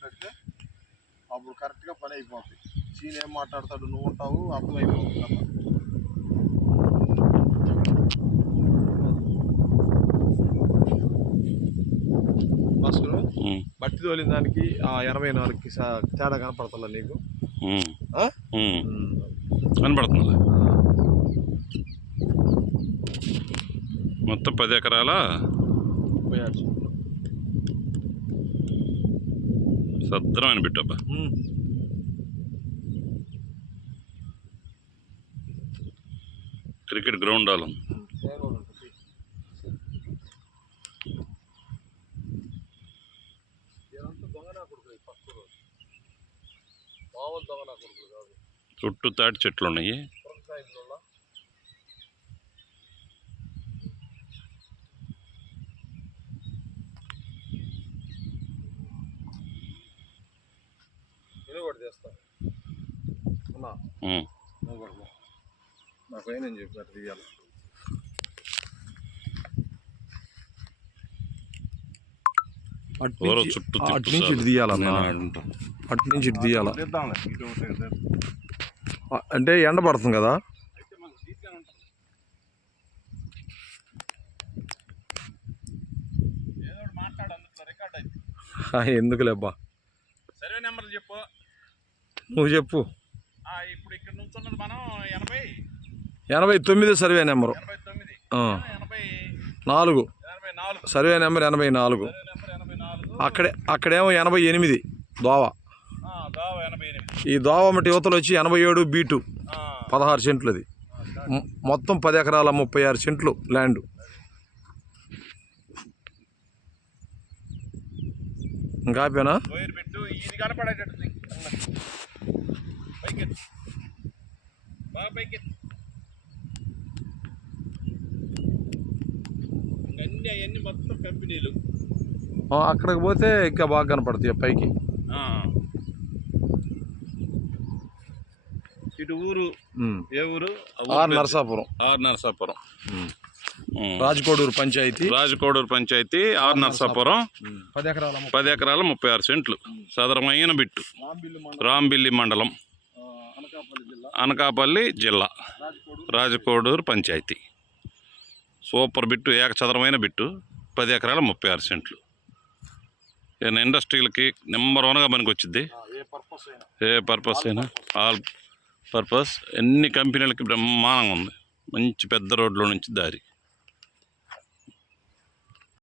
మాట్లాడితే అప్పుడు కరెక్ట్గా పని అయిపోతుంది. సీన్ ఏం మాట్లాడతాడు, నువ్వు ఉంటావు, అర్థమైపోతుంది కదా. భాస్కరు బట్టి తోలిన దానికి 84కి తేడా కనపడుతుందా నీకు? కనపడుతుంది. మొత్తం 10 ఎకరాల 36 సద్రమైన బిట్టబ్బా. క్రికెట్ గ్రౌండ్ ఆలం చుట్టూ తాటి చెట్లు ఉన్నాయి. నాకు నేను చెప్పారు తీయాలి. అటు నుంచి ఇటు తీయాలన్నా, అటు నుంచి ఇటు తీయాలా అంటే ఎండ పడుతుంది కదా. ఎందుకులేబ్బా, సర్వే నెంబర్ చెప్పు. నువ్వు చెప్పు. ఇప్పుడు ఇక్కడ నుంచి మనం 89 సర్వే నెంబరు 4 సర్వే నెంబర్ 84. అక్కడేమో 88 దోవ. ఈ దోవ మట్టి యువతలు వచ్చి 87 B2 16 సెంట్లు. అది మొత్తం 10 ఎకరాల 36 సెంట్లు ల్యాండ్. ఇంకా ఆపేనా? మొత్తం కంపెనీలు అక్కడికి పోతే ఇంకా బాగా కనపడతాయి పైకి. ఇటు ఊరు ఏ ఊరు? నరసాపురం. నరసాపురం రాజకోడూరు పంచాయతీ. నరసాపురం 10 ఎకరాల 36 సెంట్లు సదరమైన బిట్టు. రాంబిల్లి మండలం, అనకాపల్లి జిల్లా, రాజకోడూరు పంచాయతీ. సూపర్ బిట్టు, ఏకచదరమైన బిట్టు. 10 ఎకరాల 36 సెంట్లు. ఏదైనా ఇండస్ట్రీలకి నెంబర్ 1గా పనికి వచ్చింది. ఏ పర్పస్ అయినా ఆల్ పర్పస్. ఎన్ని కంపెనీలకి బ్రహ్మాండంగా ఉంది. మంచి పెద్ద రోడ్లో నుంచి దారి.